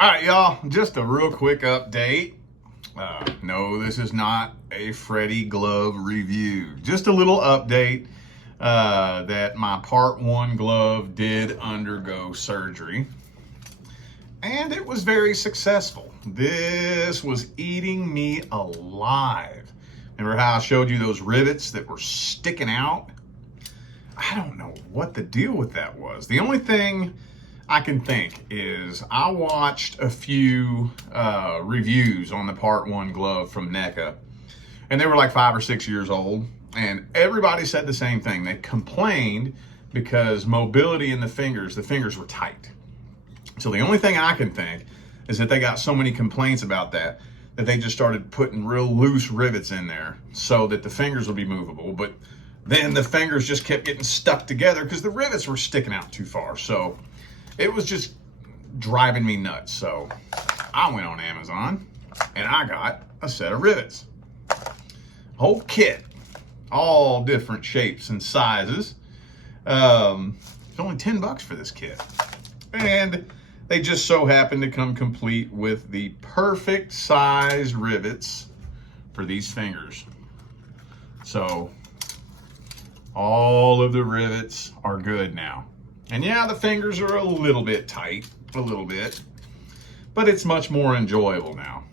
All right, y'all, just a real quick update. No, this is not a Freddy glove review. Just a little update that my part 1 glove did undergo surgery. And it was very successful. This was eating me alive. Remember how I showed you those rivets that were sticking out? I don't know what the deal with that was. The only thing I can think is I watched a few reviews on the part 1 glove from NECA, and they were like 5 or 6 years old, and everybody said the same thing. They complained because mobility in the fingers were tight. So the only thing I can think is that they got so many complaints about that they just started putting real loose rivets in there so that the fingers would be movable. But then the fingers just kept getting stuck together because the rivets were sticking out too far. So it was just driving me nuts. So I went on Amazon and I got a set of rivets. Whole kit, all different shapes and sizes. It's only $10 for this kit. And they just so happen to come complete with the perfect size rivets for these fingers. So all of the rivets are good now. And yeah, the fingers are a little bit tight, a little bit, but it's much more enjoyable now.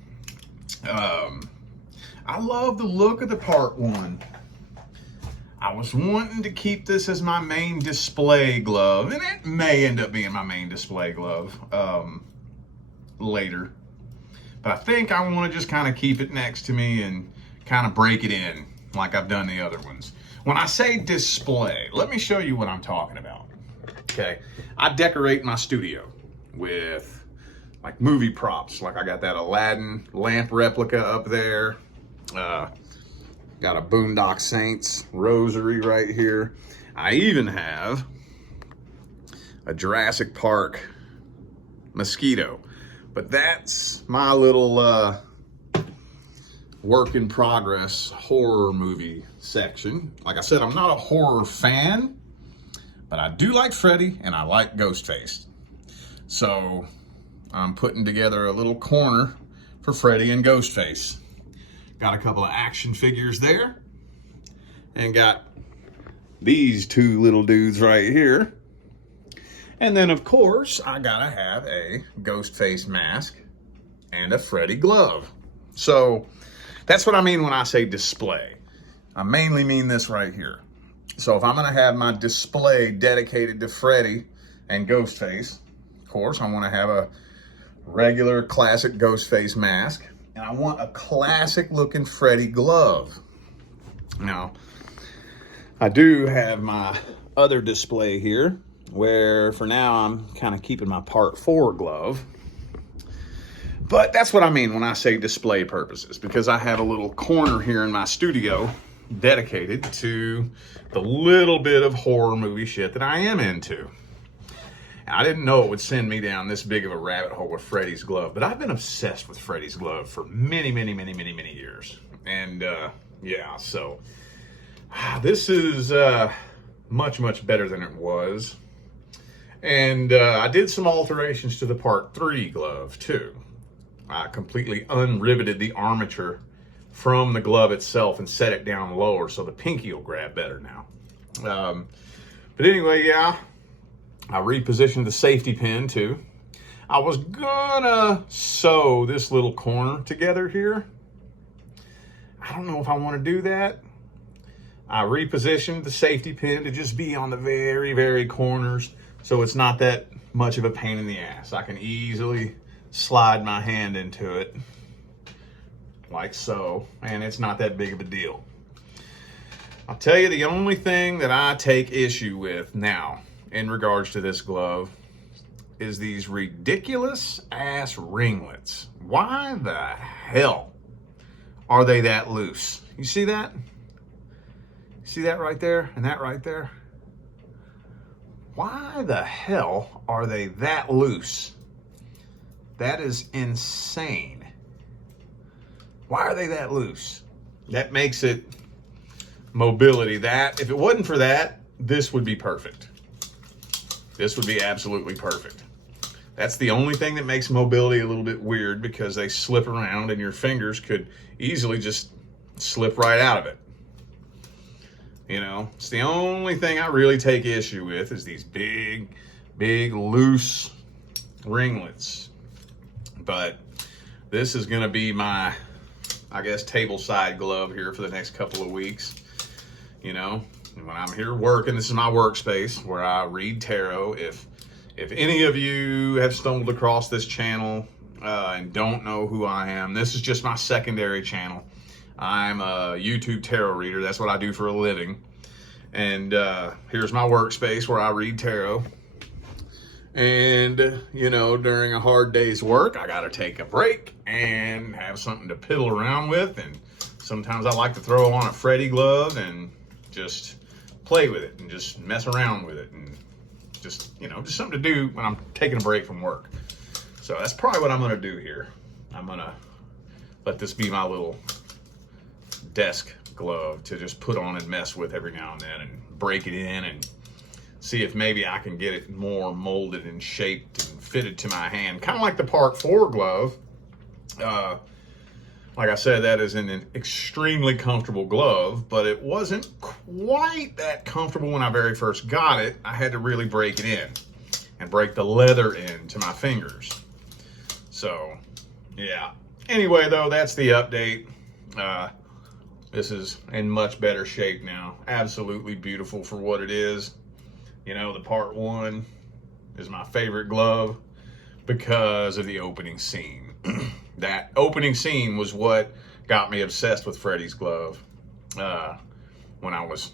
I love the look of the part 1. I was wanting to keep this as my main display glove, and it may end up being my main display glove later. But I think I want to just kind of keep it next to me and kind of break it in like I've done the other ones. When I say display, let me show you what I'm talking about. Okay, I decorate my studio with like movie props. Like I got that Aladdin lamp replica up there. Got a Boondock Saints rosary right here. I even have a Jurassic Park mosquito. But that's my little work in progress horror movie section. Like I said, I'm not a horror fan, but I do like Freddy and I like Ghostface. So I'm putting together a little corner for Freddy and Ghostface. Got a couple of action figures there and got these 2 little dudes right here. And then of course, I gotta have a Ghostface mask and a Freddy glove. So that's what I mean when I say display. I mainly mean this right here. So if I'm gonna have my display dedicated to Freddy and Ghostface, of course, I wanna have a regular classic Ghostface mask, and I want a classic looking Freddy glove. Now, I do have my other display here, where for now I'm kind of keeping my part 4 glove. But that's what I mean when I say display purposes, because I have a little corner here in my studio dedicated to the little bit of horror movie shit that I am into. I didn't know it would send me down this big of a rabbit hole with Freddy's glove, but I've been obsessed with Freddy's glove for many years. And yeah, so this is much better than it was. And I did some alterations to the part 3 glove too. I completely unriveted the armature from the glove itself and set it down lower so the pinky will grab better now. But anyway, yeah, I repositioned the safety pin too. I was gonna sew this little corner together here. I don't know if I want to do that. I repositioned the safety pin to just be on the very corners, so it's not that much of a pain in the ass. I can easily slide my hand into it like so, and it's not that big of a deal. I'll tell you, the only thing that I take issue with now in regards to this glove is these ridiculous ass ringlets. Why the hell are they that loose? You see that? See that right there and that right there? Why the hell are they that loose? That is insane. Why are they that loose? That makes it mobility. That, if it wasn't for that, this would be perfect. This would be absolutely perfect. That's the only thing that makes mobility a little bit weird, because they slip around and your fingers could easily just slip right out of it. You know, it's the only thing I really take issue with is these big, loose ringlets. But this is going to be my, I guess, table side glove here for the next couple of weeks. You know, and when I'm here working, this is my workspace where I read tarot. If any of you have stumbled across this channel and don't know who I am, this is just my secondary channel. I'm a YouTube tarot reader. That's what I do for a living. And here's my workspace where I read tarot. And, you know, during a hard day's work, I got to take a break and have something to piddle around with. And sometimes I like to throw on a Freddy glove and just play with it and just mess around with it. And just, you know, just something to do when I'm taking a break from work. So that's probably what I'm going to do here. I'm going to let this be my little desk glove to just put on and mess with every now and then and break it in and see if maybe I can get it more molded and shaped and fitted to my hand. Kind of like the Part 4 glove. Like I said, that is an extremely comfortable glove, but it wasn't quite that comfortable when I very first got it. I had to really break it in and break the leather into my fingers. So, yeah. Anyway, though, that's the update. This is in much better shape now. Absolutely beautiful for what it is. You know, the Part 1 is my favorite glove because of the opening scene. That opening scene was what got me obsessed with Freddy's glove when I was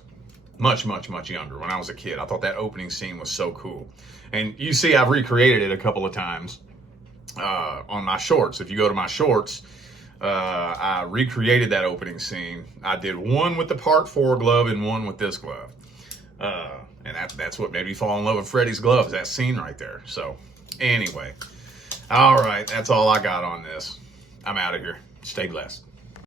much younger, when I was a kid. I thought that opening scene was so cool. And you see I've recreated it a couple of times on my shorts. If you go to my shorts, I recreated that opening scene. I did one with the Part 4 glove and one with this glove. And that's what made me fall in love with Freddy's glove, is that scene right there. So anyway, all right, that's all I got on this. I'm out of here. Stay blessed.